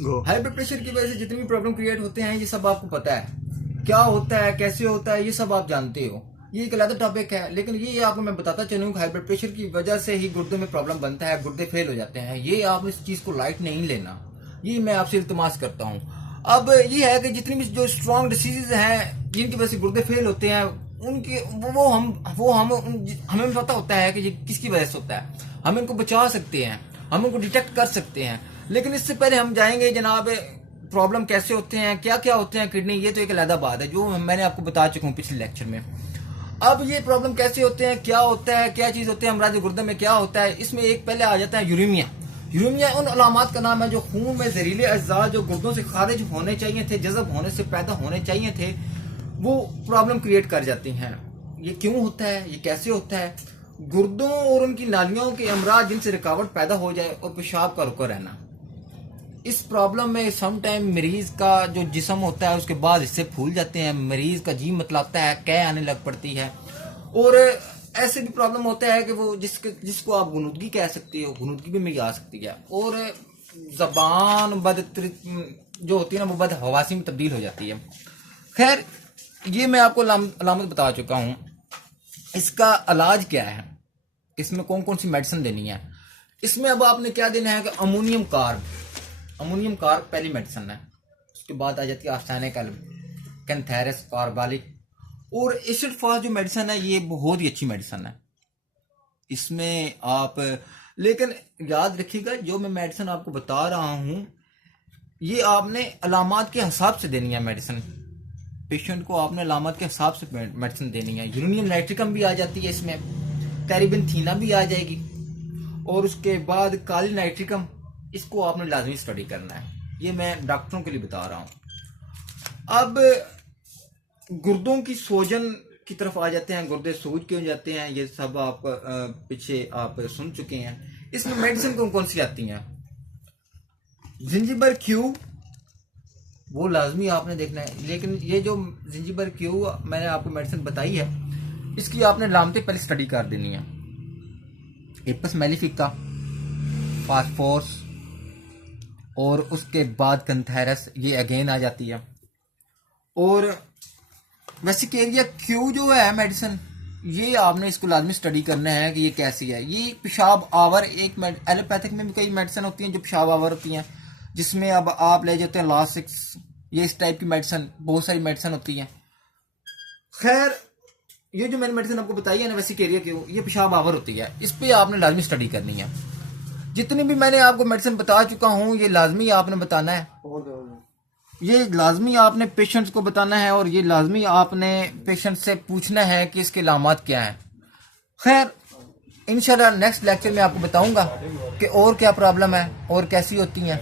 High blood pressure की वजह से जितनी भी प्रॉब्लम क्रिएट होते हैं ये सब आपको पता है, क्या होता है, कैसे होता है, ये सब आप जानते हो। ये एक अलग टॉपिक है, लेकिन ये आपको मैं बताता चलूँ हाई ब्लड प्रेशर की वजह से ही गुर्दों में प्रॉब्लम बनता है, गुर्दे फेल हो जाते हैं। ये आप इस चीज को लाइट नहीं लेना, ये मैं आपसे इल्तमास करता हूँ। अब ये है कि जितनी भी जो स्ट्रॉन्ग डिसीजेज हैं जिनकी वजह से गुर्दे फेल होते हैं, उनके वो हमें पता होता है कि ये किसकी वजह से होता है, हम इनको बचा सकते हैं, हम उनको डिटेक्ट कर सकते हैं। लेकिन इससे पहले हम जाएंगे जनाब प्रॉब्लम कैसे होते हैं, क्या क्या होते हैं किडनी, ये तो एक अलग बात है जो मैंने आपको बता चुका हूँ पिछले लेक्चर में। अब ये प्रॉब्लम कैसे होते हैं, क्या होता है, क्या चीज होती है, अमराज गुर्दे में क्या होता है, इसमें एक पहले आ जाता है यूरेमिया। यूरेमिया उन अलामात का नाम है जो खून में जहरीले अज्जा जो गुर्दों से खारिज होने चाहिए थे, जज़ब होने से पैदा होने चाहिए थे, वो प्रॉब्लम क्रिएट कर जाती हैं। ये क्यों होता है, ये कैसे होता है? गुर्दों और उनकी नालियों के अमराज जिनसे रुकावट पैदा हो जाए और पेशाब का रुका रहना, इस प्रॉब्लम में सम टाइम मरीज का जो जिस्म होता है उसके बाद हिस्से फूल जाते हैं, मरीज का जी मतलाता है, कै आने लग पड़ती है। और ऐसे भी प्रॉब्लम होता है कि वो जिसको आप गुनूदगी कह सकते हो, गुनूदगी भी में आ सकती है। और जबान जो होती है ना वो बद हवासी में तब्दील हो जाती है। खैर ये मैं आपको अलामत बता चुका हूँ। इसका इलाज क्या है, इसमें कौन कौन सी मेडिसिन देनी है, इसमें अब आपने क्या देना है कि अमोनियम कार्ब पहली मेडिसिन है। उसके बाद आ जाती है आर्सेनिक, कैंथेरस, कार्बालिक और एसिड फास्ट जो मेडिसिन है ये बहुत ही अच्छी मेडिसिन है। इसमें आप लेकिन याद रखिएगा जो मैं मेडिसिन आपको बता रहा हूँ ये आपने अलामात के हिसाब से देनी है मेडिसिन। पेशेंट को आपने अलामत के हिसाब से मेडिसिन देनी है। यूरेनियम नाइट्रिकम भी आ जाती है इसमें, टेरिबेंथीना भी आ जाएगी, और उसके बाद काली नाइट्रिकम, इसको आपने लाजमी स्टडी करना है। ये मैं डॉक्टरों के लिए बता रहा हूँ। अब गुर्दों की सोजन की तरफ आ जाते हैं, गुर्दे सूज क्यों जाते हैं, ये सब आप पीछे आप सुन चुके हैं। इसमें मेडिसिन कौन कौन सी आती हैं? जिंजिबर क्यू वो लाजमी आपने देखना है, लेकिन ये जो जिंजिबर क्यू मैंने आपको मेडिसिन बताई है इसकी आपने लामते पहले स्टडी कर देनी है। एपस मेलिफिका, फास्फोरस और उसके बाद कैंथेरस, ये अगेन आ जाती है। और वेसिकेरिया क्यू जो है मेडिसिन, ये आपने इसको लाजमी स्टडी करना है कि ये कैसी है। ये पेशाब आवर, एक एलोपैथिक में भी कई मेडिसिन होती हैं जो पेशाब आवर होती हैं, जिसमें अब आप ले जाते हैं लासिक्स, ये इस टाइप की मेडिसिन, बहुत सारी मेडिसिन होती हैं। खैर ये जो मैंने मेडिसिन आपको बताई है ना वेसिकेरिया क्यू, ये पेशाब आवर होती है, इस पे आपने लाजमी स्टडी करनी है। जितनी भी मैंने आपको मेडिसिन बता चुका हूँ ये लाजमी आपने बताना है, ये लाजमी आपने पेशेंट्स को बताना है, और ये लाजमी आपने पेशेंट से पूछना है कि इसके अलामात क्या है। खैर इंशाल्लाह नेक्स्ट लेक्चर में आपको बताऊंगा कि और क्या प्रॉब्लम है और कैसी होती हैं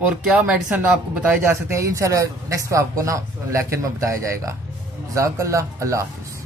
और क्या मेडिसिन आपको बताए जा सकते हैं। इंशाल्लाह नेक्स्ट आपको ना लेक्चर में बताया जाएगा। जज़ाकल्लाह, अल्लाह हाफिज़।